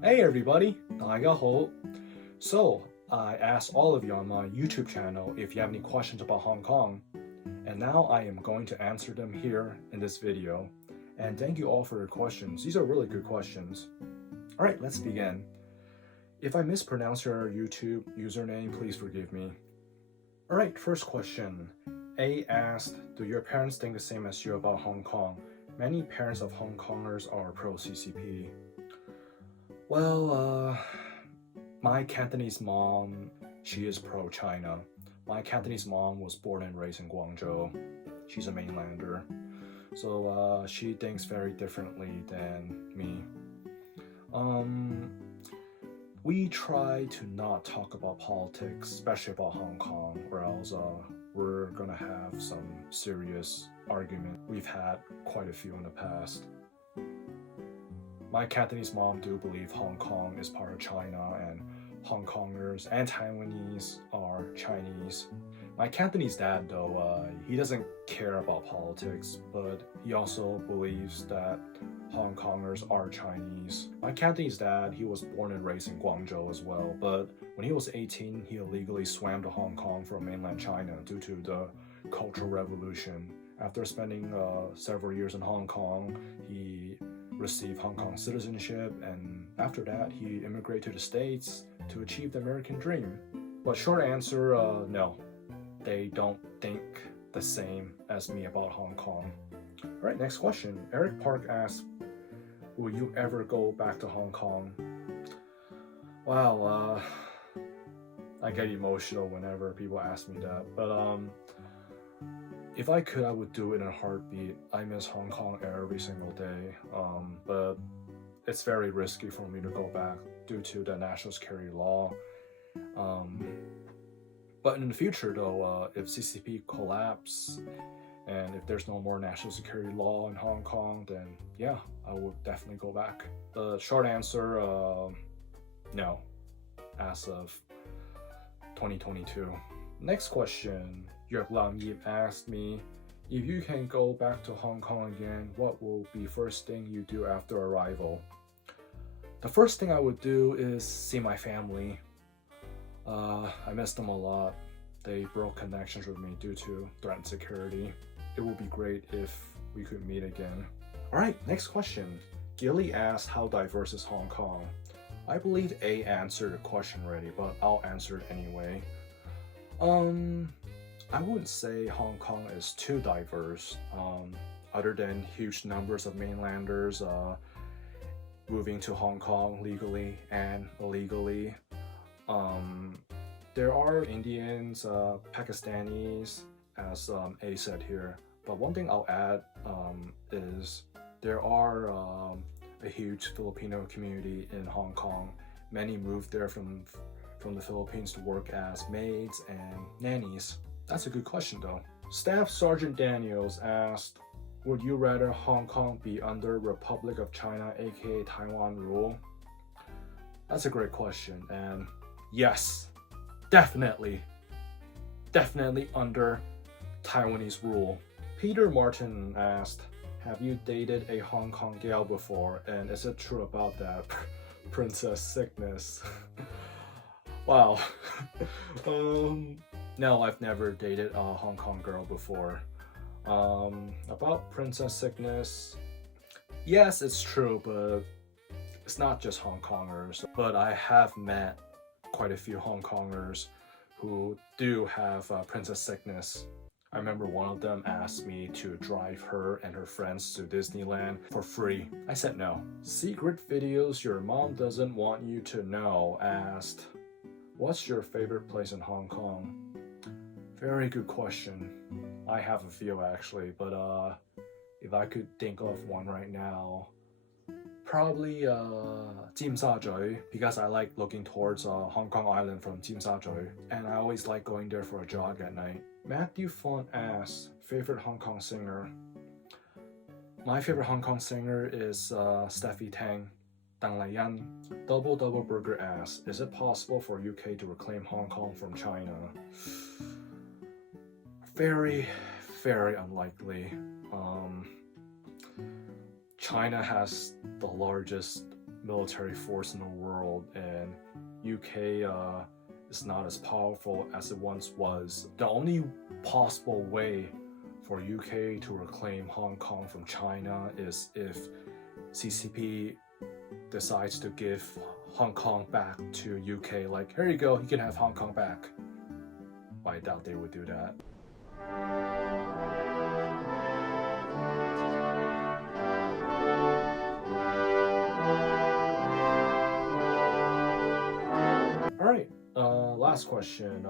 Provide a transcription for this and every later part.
Hey everybody, 大家好. So, I asked all of you on my YouTube channel if you have any questions about Hong Kong, and now I am going to answer them here in this video. And thank you all for your questions. These are really good questions. Alright, let's begin. If I mispronounce your YouTube username, please forgive me. Alright, first question. A asked, do your parents think the same as you about Hong Kong? Many parents of Hong Kongers are pro-CCP. Well, my Cantonese mom, she is pro-China. My Cantonese mom was born and raised in Guangzhou. She's a mainlander. So she thinks very differently than me. We try to not talk about politics, especially about Hong Kong, or else we're gonna have some serious argument. We've had quite a few in the past. My Cantonese mom do believe Hong Kong is part of China and Hong Kongers and Taiwanese are Chinese. My Cantonese dad though, he doesn't care about politics, but he also believes that Hong Kongers are Chinese. My Cantonese dad, he was born and raised in Guangzhou as well, but when he was 18, he illegally swam to Hong Kong from mainland China due to the Cultural Revolution. After spending several years in Hong Kong, he received Hong Kong citizenship, and after that he immigrated to the States to achieve the American dream. But short answer, no. They don't think the same as me about Hong Kong. Alright, next question. Eric Park asks, will you ever go back to Hong Kong? Wow, I get emotional whenever people ask me that, but if I could, I would do it in a heartbeat. I miss Hong Kong every single day, but it's very risky for me to go back due to the national security law. But in the future though, if CCP collapse and if there's no more national security law in Hong Kong, then yeah, I would definitely go back. The short answer, no, as of 2022. Next question. Yuk Lam Yip asked me, if you can go back to Hong Kong again, what will be first thing you do after arrival? The first thing I would do is see my family. I miss them a lot. They broke connections with me due to threatened security. It would be great if we could meet again. Alright, next question. Gilly asked, how diverse is Hong Kong? I believe A answered the question already, but I'll answer it anyway. I wouldn't say Hong Kong is too diverse, other than huge numbers of mainlanders moving to Hong Kong legally and illegally. There are Indians, Pakistanis, as A said here, but one thing I'll add is there are a huge Filipino community in Hong Kong. Many moved there from the Philippines to work as maids and nannies. That's a good question though. Staff Sergeant Daniels asked, would you rather Hong Kong be under Republic of China aka Taiwan rule? That's a great question, and yes, definitely under Taiwanese rule. Peter Martin asked, have you dated a Hong Kong gal before, and is it true about that princess sickness? Wow. No, I've never dated a Hong Kong girl before. About princess sickness, yes, it's true, but it's not just Hong Kongers. But I have met quite a few Hong Kongers who do have princess sickness. I remember one of them asked me to drive her and her friends to Disneyland for free. I said no. Secret videos your mom doesn't want you to know asked, what's your favorite place in Hong Kong? Very good question. I have a few actually, but if I could think of one right now, probably Tsim Sha Tsui, because I like looking towards Hong Kong Island from Tsim Sha Tsui, and I always like going there for a jog at night. Matthew Font asks, favorite Hong Kong singer? My favorite Hong Kong singer is Steffi Tang. Dang Lai Yan. Double Burger asks, is it possible for UK to reclaim Hong Kong from China? Very, very unlikely. China has the largest military force in the world, and UK is not as powerful as it once was. The only possible way for UK to reclaim Hong Kong from China is if CCP decides to give Hong Kong back to UK, like, here you go, you can have Hong Kong back. I doubt they would do that. Alright, last question.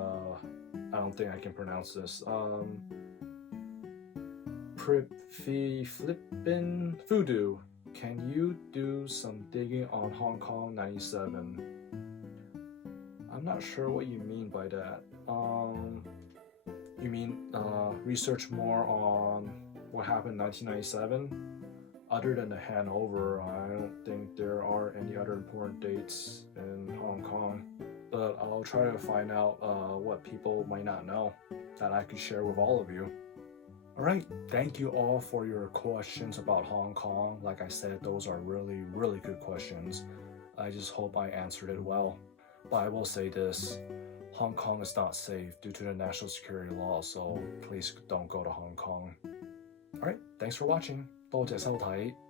I don't think I can pronounce this. Flippin' Voodoo. Can you do some digging on Hong Kong 97? I'm not sure what you mean by that. You mean research more on what happened in 1997? Other than the handover, I don't think there are any other important dates in Hong Kong. But I'll try to find out what people might not know that I could share with all of you. Alright, thank you all for your questions about Hong Kong. Like I said, those are really, really good questions. I just hope I answered it well. But I will say this, Hong Kong is not safe due to the national security law, so please don't go to Hong Kong. Alright, thanks for watching. 多謝收睇。